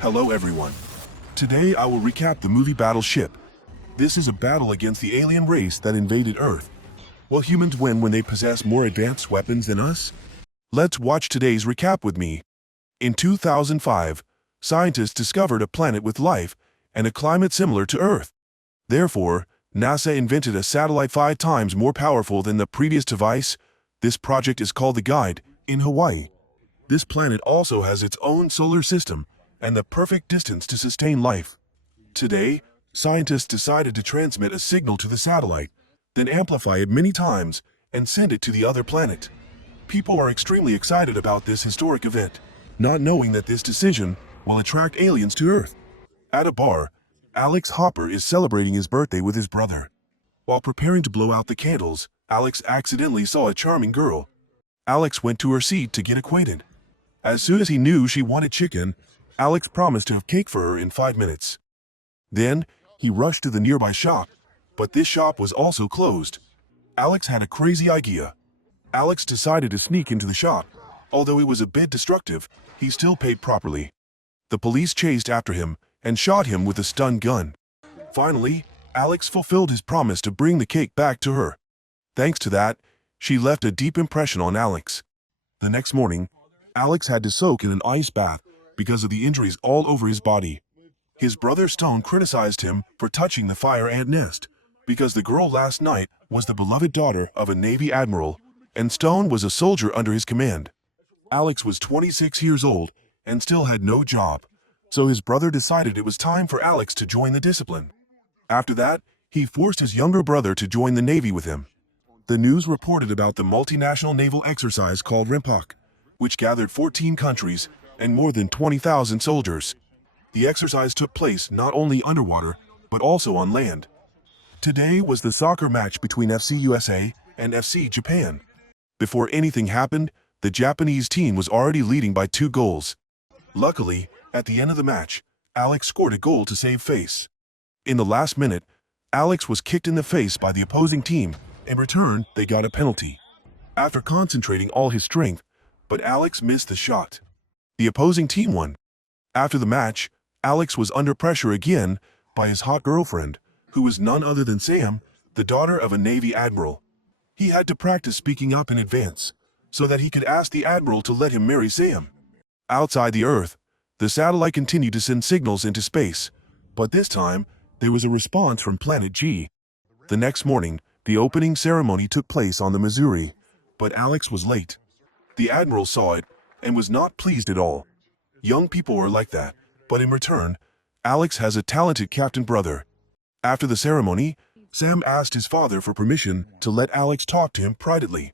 Hello everyone. Today I will recap the movie Battleship. This is a battle against the alien race that invaded Earth. Will humans win when they possess more advanced weapons than us? Let's watch today's recap with me. In 2005, scientists discovered a planet with life and a climate similar to Earth. Therefore, NASA invented a satellite 5 times more powerful than the previous device. This project is called the Guide, in Hawaii. This planet also has its own solar system and the perfect distance to sustain life. Today, scientists decided to transmit a signal to the satellite, then amplify it many times and send it to the other planet. People are extremely excited about this historic event, not knowing that this decision will attract aliens to Earth. At a bar, Alex Hopper is celebrating his birthday with his brother. While preparing to blow out the candles, Alex accidentally saw a charming girl. Alex went to her seat to get acquainted. As soon as he knew she wanted chicken, Alex promised to have cake for her in 5 minutes. Then, he rushed to the nearby shop, but this shop was also closed. Alex had a crazy idea. Alex decided to sneak into the shop. Although it was a bit destructive, he still paid properly. The police chased after him and shot him with a stun gun. Finally, Alex fulfilled his promise to bring the cake back to her. Thanks to that, she left a deep impression on Alex. The next morning, Alex had to soak in an ice bath because of the injuries all over his body. His brother Stone criticized him for touching the fire ant nest, because the girl last night was the beloved daughter of a Navy admiral, and Stone was a soldier under his command. Alex was 26 years old and still had no job, so his brother decided it was time for Alex to join the discipline. After that, he forced his younger brother to join the Navy with him. The news reported about the multinational naval exercise called RIMPAC, which gathered 14 countries and more than 20,000 soldiers. The exercise took place not only underwater, but also on land. Today was the soccer match between FC USA and FC Japan. Before anything happened, the Japanese team was already leading by 2 goals. Luckily, at the end of the match, Alex scored a goal to save face. In the last minute, Alex was kicked in the face by the opposing team. In return, they got a penalty. After concentrating all his strength, but Alex missed the shot. The opposing team won. After the match, Alex was under pressure again by his hot girlfriend, who was none other than Sam, the daughter of a Navy admiral. He had to practice speaking up in advance, so that he could ask the admiral to let him marry Sam. Outside the Earth, the satellite continued to send signals into space, but this time, there was a response from Planet G. The next morning, the opening ceremony took place on the Missouri, but Alex was late. The admiral saw it and was not pleased at all. Young people are like that, but in return, Alex has a talented captain brother. After the ceremony, Sam asked his father for permission to let Alex talk to him privately.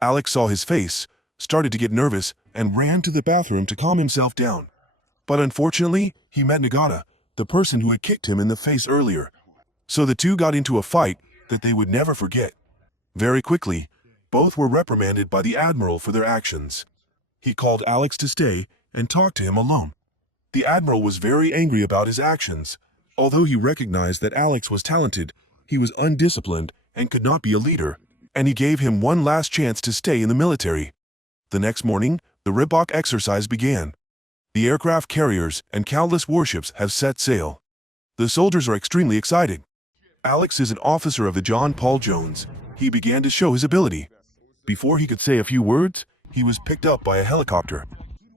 Alex saw his face, started to get nervous, and ran to the bathroom to calm himself down. But unfortunately, he met Nagata, the person who had kicked him in the face earlier. So the two got into a fight that they would never forget. Very quickly, both were reprimanded by the admiral for their actions. He called Alex to stay and talk to him alone. The admiral was very angry about his actions. Although he recognized that Alex was talented, he was undisciplined and could not be a leader, and he gave him one last chance to stay in the military. The next morning, the RIMPAC exercise began. The aircraft carriers and countless warships have set sail. The soldiers are extremely excited. Alex is an officer of the John Paul Jones. He began to show his ability. Before he could say a few words, he was picked up by a helicopter.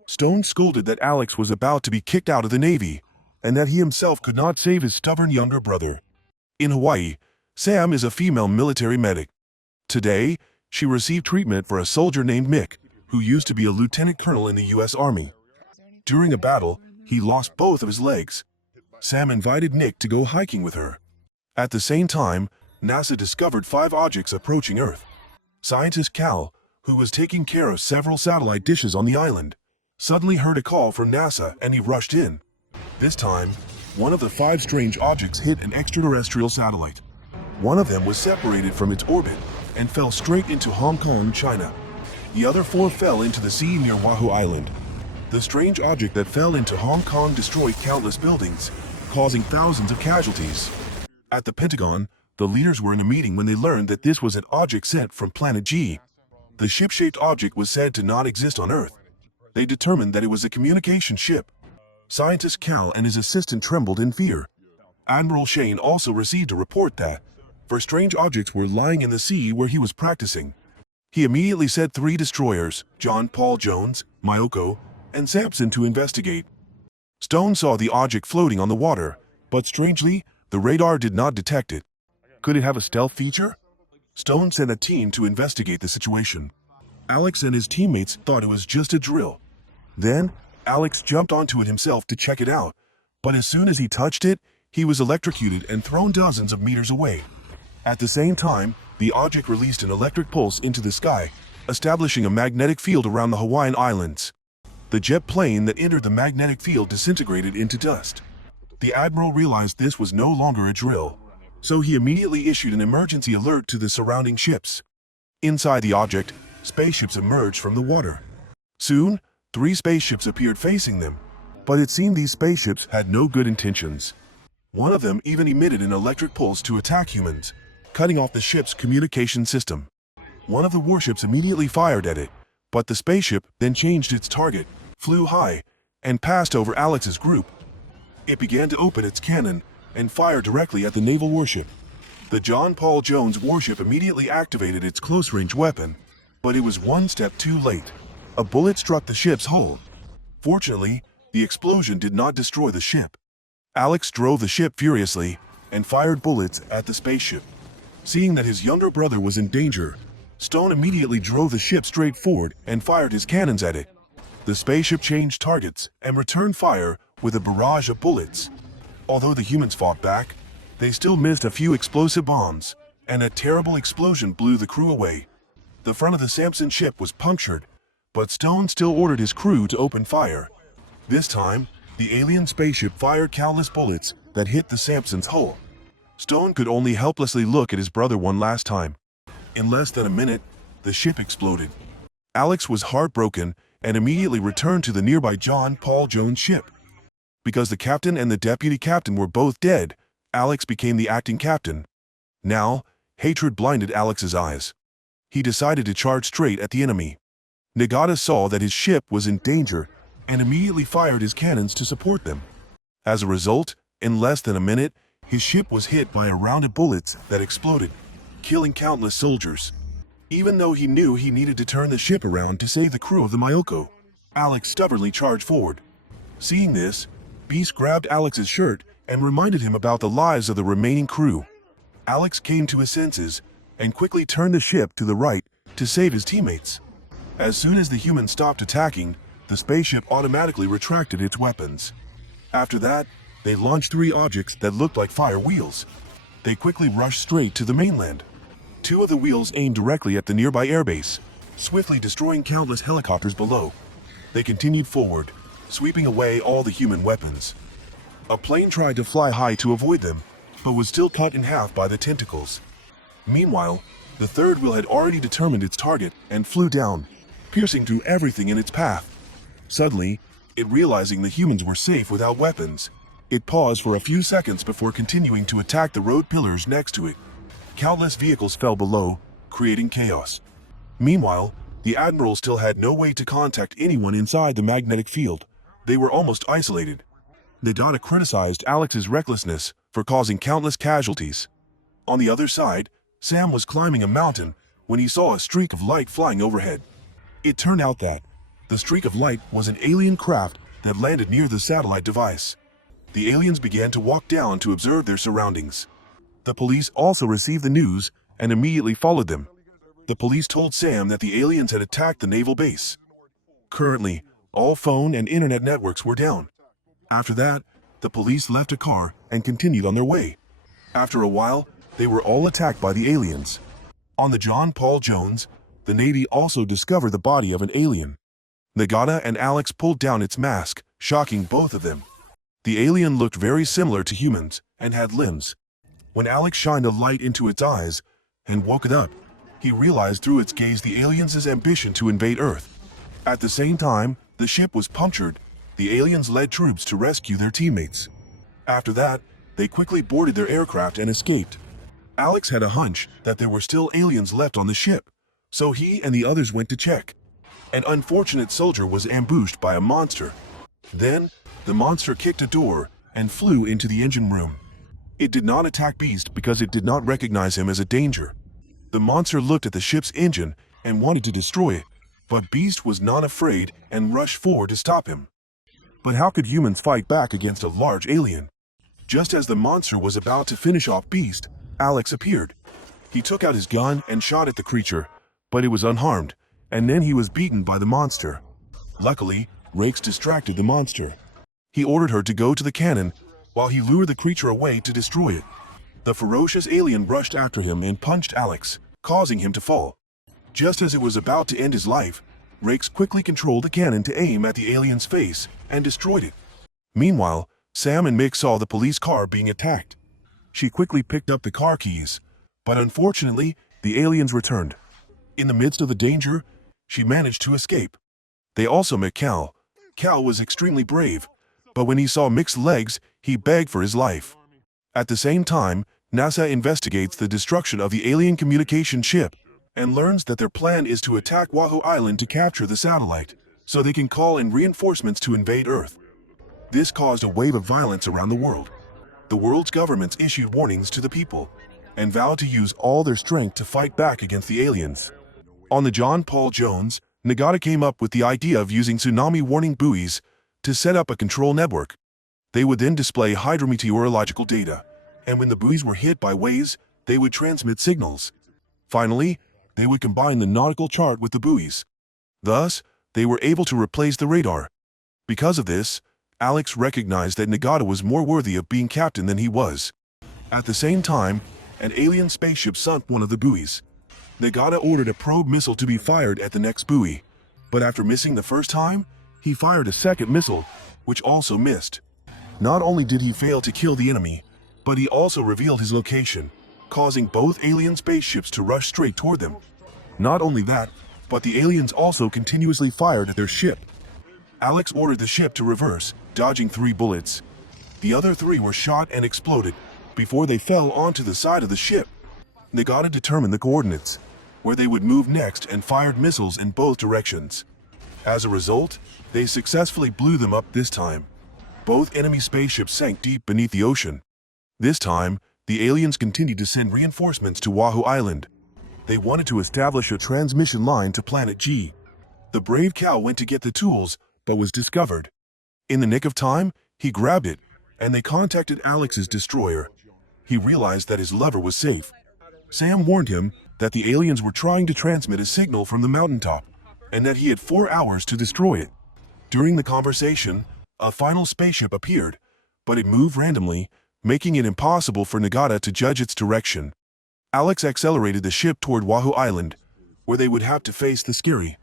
Stone scolded that Alex was about to be kicked out of the Navy, and that he himself could not save his stubborn younger brother. In Hawaii, Sam is a female military medic. Today, she received treatment for a soldier named Mick, who used to be a lieutenant colonel in the U.S. Army. During a battle, he lost both of his legs. Sam invited Nick to go hiking with her. At the same time, NASA discovered 5 objects approaching Earth. Scientist Cal, who was taking care of several satellite dishes on the island, suddenly heard a call from NASA and he rushed in. This time, one of the 5 strange objects hit an extraterrestrial satellite. One of them was separated from its orbit and fell straight into Hong Kong, China. The other 4 fell into the sea near Oahu Island. The strange object that fell into Hong Kong destroyed countless buildings, causing thousands of casualties. At the Pentagon, the leaders were in a meeting when they learned that this was an object sent from Planet G. The ship-shaped object was said to not exist on Earth. They determined that it was a communication ship. Scientist Cal and his assistant trembled in fear. Admiral Shane also received a report that strange objects were lying in the sea where he was practicing. He immediately sent 3 destroyers, John Paul Jones, Mayoko, and Sampson, to investigate. Stone saw the object floating on the water, but strangely, the radar did not detect it. Could it have a stealth feature? Stone sent a team to investigate the situation. Alex and his teammates thought it was just a drill. Then, Alex jumped onto it himself to check it out, but as soon as he touched it, he was electrocuted and thrown dozens of meters away. At the same time, the object released an electric pulse into the sky, establishing a magnetic field around the Hawaiian Islands. The jet plane that entered the magnetic field disintegrated into dust. The admiral realized this was no longer a drill, so he immediately issued an emergency alert to the surrounding ships. Inside the object, spaceships emerged from the water. Soon, 3 spaceships appeared facing them, but it seemed these spaceships had no good intentions. One of them even emitted an electric pulse to attack humans, cutting off the ship's communication system. One of the warships immediately fired at it, but the spaceship then changed its target, flew high, and passed over Alex's group. It began to open its cannon and fire directly at the naval warship. The John Paul Jones warship immediately activated its close-range weapon, but it was one step too late. A bullet struck the ship's hull. Fortunately, the explosion did not destroy the ship. Alex drove the ship furiously and fired bullets at the spaceship. Seeing that his younger brother was in danger, Stone immediately drove the ship straight forward and fired his cannons at it. The spaceship changed targets and returned fire with a barrage of bullets. Although the humans fought back, they still missed a few explosive bombs, and a terrible explosion blew the crew away. The front of the Sampson ship was punctured, but Stone still ordered his crew to open fire. This time, the alien spaceship fired countless bullets that hit the Sampson's hull. Stone could only helplessly look at his brother one last time. In less than a minute, the ship exploded. Alex was heartbroken and immediately returned to the nearby John Paul Jones ship. Because the captain and the deputy captain were both dead, Alex became the acting captain. Now, hatred blinded Alex's eyes. He decided to charge straight at the enemy. Nagata saw that his ship was in danger and immediately fired his cannons to support them. As a result, in less than a minute, his ship was hit by a round of bullets that exploded, killing countless soldiers. Even though he knew he needed to turn the ship around to save the crew of the Mayoko, Alex stubbornly charged forward. Seeing this, Beast grabbed Alex's shirt and reminded him about the lives of the remaining crew. Alex came to his senses and quickly turned the ship to the right to save his teammates. As soon as the humans stopped attacking, the spaceship automatically retracted its weapons. After that, they launched 3 objects that looked like fire wheels. They quickly rushed straight to the mainland. 2 of the wheels aimed directly at the nearby airbase, swiftly destroying countless helicopters below. They continued forward, sweeping away all the human weapons. A plane tried to fly high to avoid them, but was still cut in half by the tentacles. Meanwhile, the 3rd wheel had already determined its target and flew down, piercing through everything in its path. Suddenly, it realizing the humans were safe without weapons, it paused for a few seconds before continuing to attack the road pillars next to it. Countless vehicles fell below, creating chaos. Meanwhile, the Admiral still had no way to contact anyone inside the magnetic field. They were almost isolated. Nagata criticized Alex's recklessness for causing countless casualties. On the other side, Sam was climbing a mountain when he saw a streak of light flying overhead. It turned out that the streak of light was an alien craft that landed near the satellite device. The aliens began to walk down to observe their surroundings. The police also received the news and immediately followed them. The police told Sam that the aliens had attacked the naval base. Currently, all phone and internet networks were down. After that, the police left a car and continued on their way. After a while, they were all attacked by the aliens. On the John Paul Jones, the Navy also discovered the body of an alien. Nagata and Alex pulled down its mask, shocking both of them. The alien looked very similar to humans and had limbs. When Alex shined a light into its eyes and woke it up, he realized through its gaze the aliens' ambition to invade Earth. At the same time, the ship was punctured. The aliens led troops to rescue their teammates. After that, they quickly boarded their aircraft and escaped. Alex had a hunch that there were still aliens left on the ship, so he and the others went to check. An unfortunate soldier was ambushed by a monster. Then, The monster kicked a door and flew into the engine room. It did not attack Beast because it did not recognize him as a danger. The monster looked at the ship's engine and wanted to destroy it, but Beast was not afraid and rushed forward to stop him. But how could humans fight back against a large alien? Just as the monster was about to finish off Beast, Alex appeared. He took out his gun and shot at the creature, but it was unharmed, and then he was beaten by the monster. Luckily, Rakes distracted the monster. He ordered her to go to the cannon while he lured the creature away to destroy it. The ferocious alien rushed after him and punched Alex, causing him to fall. Just as it was about to end his life, Rakes quickly controlled the cannon to aim at the alien's face and destroyed it. Meanwhile, Sam and Mick saw the police car being attacked. She quickly picked up the car keys, but unfortunately, the aliens returned. In the midst of the danger, she managed to escape. They also met Cal. Cal was extremely brave, but when he saw Mick's legs, he begged for his life. At the same time, NASA investigates the destruction of the alien communication ship and learns that their plan is to attack Wahoo Island to capture the satellite, so they can call in reinforcements to invade Earth. This caused a wave of violence around the world. The world's governments issued warnings to the people and vowed to use all their strength to fight back against the aliens. On the John Paul Jones, Nagata came up with the idea of using tsunami warning buoys to set up a control network. They would then display hydrometeorological data, and when the buoys were hit by waves, they would transmit signals. Finally, they would combine the nautical chart with the buoys. Thus, they were able to replace the radar. Because of this, Alex recognized that Nagata was more worthy of being captain than he was. At the same time, an alien spaceship sunk one of the buoys. Nagata ordered a probe missile to be fired at the next buoy, but after missing the first time, he fired a second missile, which also missed. Not only did he fail to kill the enemy, but he also revealed his location, causing both alien spaceships to rush straight toward them. Not only that, but the aliens also continuously fired at their ship. Alex ordered the ship to reverse, dodging 3 bullets. The other 3 were shot and exploded before they fell onto the side of the ship. Nagata determined the coordinates, where they would move next, and fired missiles in both directions. As a result, they successfully blew them up this time. Both enemy spaceships sank deep beneath the ocean. This time, the aliens continued to send reinforcements to Wahoo Island. They wanted to establish a transmission line to Planet G. The brave Cal went to get the tools, but was discovered. In the nick of time, he grabbed it, and they contacted Alex's destroyer. He realized that his lover was safe. Sam warned him that the aliens were trying to transmit a signal from the mountaintop, and that he had 4 hours to destroy it. During the conversation, a final spaceship appeared, but it moved randomly, making it impossible for Nagata to judge its direction. Alex accelerated the ship toward Wahoo Island, where they would have to face the Scary.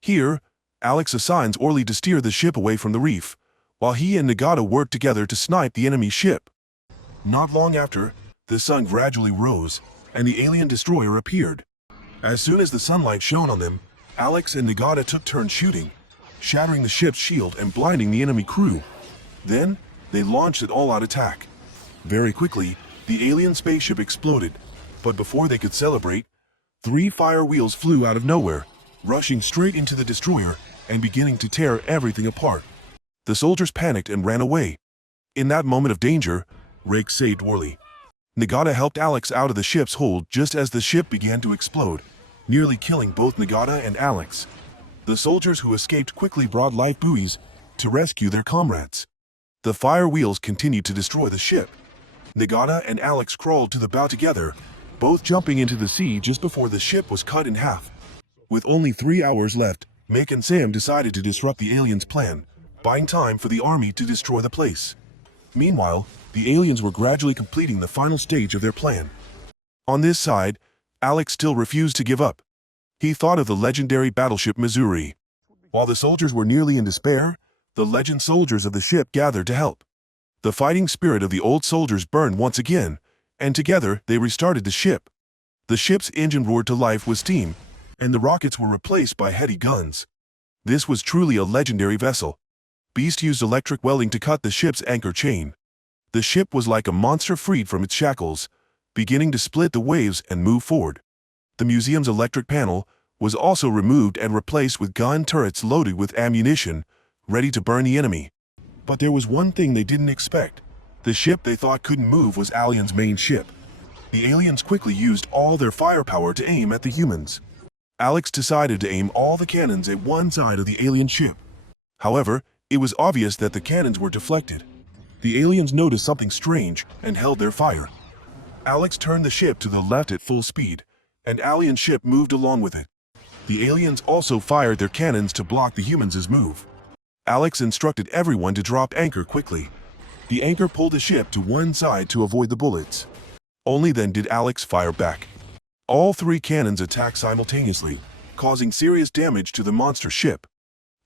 Here, Alex assigns Orly to steer the ship away from the reef, while he and Nagata work together to snipe the enemy ship. Not long after, the sun gradually rose, and the alien destroyer appeared. As soon as the sunlight shone on them, Alex and Nagata took turns shooting, shattering the ship's shield and blinding the enemy crew. Then, they launched an all-out attack. Very quickly, the alien spaceship exploded, but before they could celebrate, 3 fire wheels flew out of nowhere, rushing straight into the destroyer and beginning to tear everything apart. The soldiers panicked and ran away. In that moment of danger, Rake saved Orly. Nagata helped Alex out of the ship's hold just as the ship began to explode, nearly killing both Nagata and Alex. The soldiers who escaped quickly brought life buoys to rescue their comrades. The fire wheels continued to destroy the ship. Nagata and Alex crawled to the bow together, both jumping into the sea just before the ship was cut in half. With only 3 hours left, Mick and Sam decided to disrupt the aliens' plan, buying time for the army to destroy the place. Meanwhile, the aliens were gradually completing the final stage of their plan. On this side, Alex still refused to give up. He thought of the legendary battleship Missouri. While the soldiers were nearly in despair, the legend soldiers of the ship gathered to help. The fighting spirit of the old soldiers burned once again, and together they restarted the ship. The ship's engine roared to life with steam, and the rockets were replaced by heavy guns. This was truly a legendary vessel. Beast used electric welding to cut the ship's anchor chain. The ship was like a monster freed from its shackles, beginning to split the waves and move forward. The museum's electric panel was also removed and replaced with gun turrets loaded with ammunition, ready to burn the enemy. But there was one thing they didn't expect. The ship they thought couldn't move was Alien's main ship. The aliens quickly used all their firepower to aim at the humans. Alex decided to aim all the cannons at one side of the alien ship. However, it was obvious that the cannons were deflected. The aliens noticed something strange and held their fire. Alex turned the ship to the left at full speed, and Alien's ship moved along with it. The aliens also fired their cannons to block the humans' move. Alex instructed everyone to drop anchor quickly. The anchor pulled the ship to one side to avoid the bullets. Only then did Alex fire back. All three cannons attacked simultaneously, causing serious damage to the monster ship.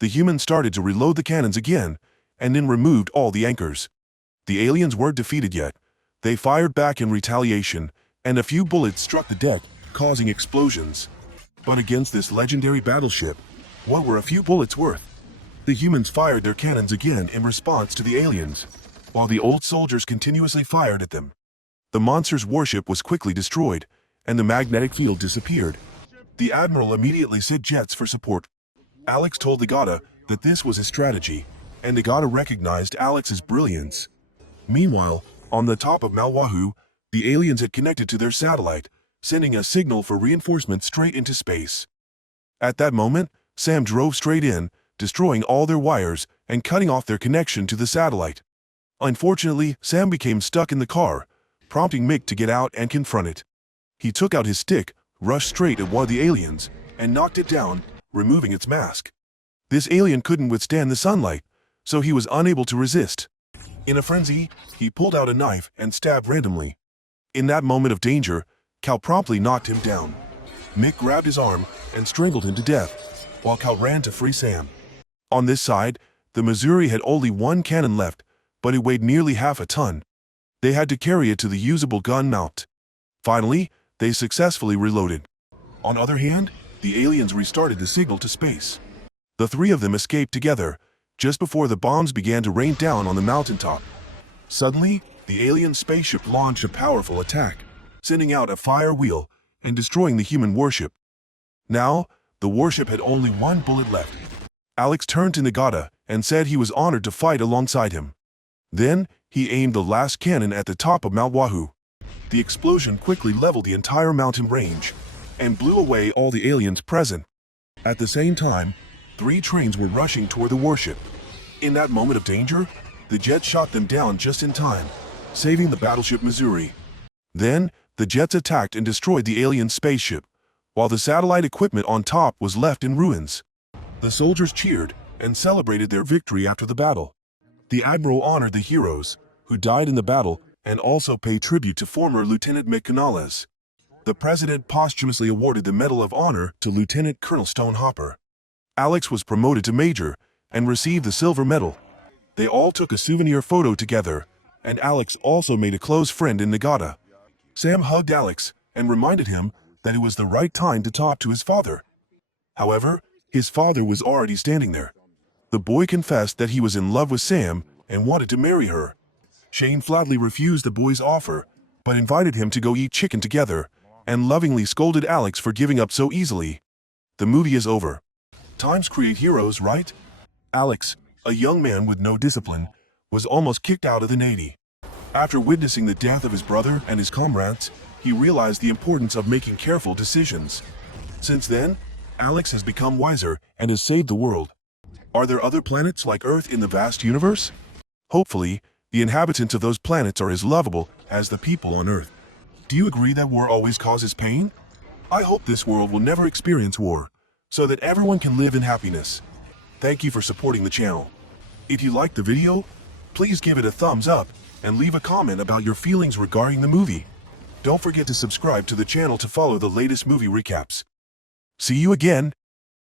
The humans started to reload the cannons again, and then removed all the anchors. The aliens weren't defeated yet. They fired back in retaliation, and a few bullets struck the deck, causing explosions. But against this legendary battleship, what were a few bullets worth? The humans fired their cannons again in response to the aliens, while the old soldiers continuously fired at them. The monster's warship was quickly destroyed, and the magnetic field disappeared. The admiral immediately sent jets for support. Alex told the Gata that this was his strategy, and the Gata recognized Alex's brilliance. Meanwhile, on the top of Malwahu, the aliens had connected to their satellite, sending a signal for reinforcements straight into space. At that moment, Sam drove straight in, destroying all their wires and cutting off their connection to the satellite. Unfortunately, Sam became stuck in the car, prompting Mick to get out and confront it. He took out his stick, rushed straight at one of the aliens, and knocked it down, removing its mask. This alien couldn't withstand the sunlight, so he was unable to resist. In a frenzy, he pulled out a knife and stabbed randomly. In that moment of danger, Cal promptly knocked him down. Mick grabbed his arm and strangled him to death, while Cal ran to free Sam. On this side, the Missouri had only one cannon left, but it weighed nearly half a ton. They had to carry it to the usable gun mount. Finally, they successfully reloaded. On the other hand, the aliens restarted the signal to space. The three of them escaped together, just before the bombs began to rain down on the mountaintop. Suddenly, the alien spaceship launched a powerful attack, sending out a fire wheel and destroying the human warship. Now, the warship had only one bullet left. Alex turned to Nagata and said he was honored to fight alongside him. Then, he aimed the last cannon at the top of Mount Wahoo. The explosion quickly leveled the entire mountain range and blew away all the aliens present. At the same time, 3 trains were rushing toward the warship. In that moment of danger, the jets shot them down just in time, saving the battleship Missouri. Then, the jets attacked and destroyed the alien spaceship, while the satellite equipment on top was left in ruins. The soldiers cheered and celebrated their victory after the battle. The admiral honored the heroes who died in the battle and also paid tribute to former Lieutenant Mick Canales. The president posthumously awarded the Medal of Honor to Lieutenant Colonel Stonehopper. Alex was promoted to major and received the silver medal. They all took a souvenir photo together, and Alex also made a close friend in Nagata. Sam hugged Alex and reminded him that it was the right time to talk to his father. However, his father was already standing there. The boy confessed that he was in love with Sam and wanted to marry her. Shane flatly refused the boy's offer, but invited him to go eat chicken together, and lovingly scolded Alex for giving up so easily. The movie is over. Times create heroes, right? Alex, a young man with no discipline, was almost kicked out of the Navy. After witnessing the death of his brother and his comrades, he realized the importance of making careful decisions. Since then, Alex has become wiser and has saved the world. Are there other planets like Earth in the vast universe? Hopefully, the inhabitants of those planets are as lovable as the people on Earth. Do you agree that war always causes pain? I hope this world will never experience war, so that everyone can live in happiness. Thank you for supporting the channel. If you liked the video, please give it a thumbs up and leave a comment about your feelings regarding the movie. Don't forget to subscribe to the channel to follow the latest movie recaps. See you again!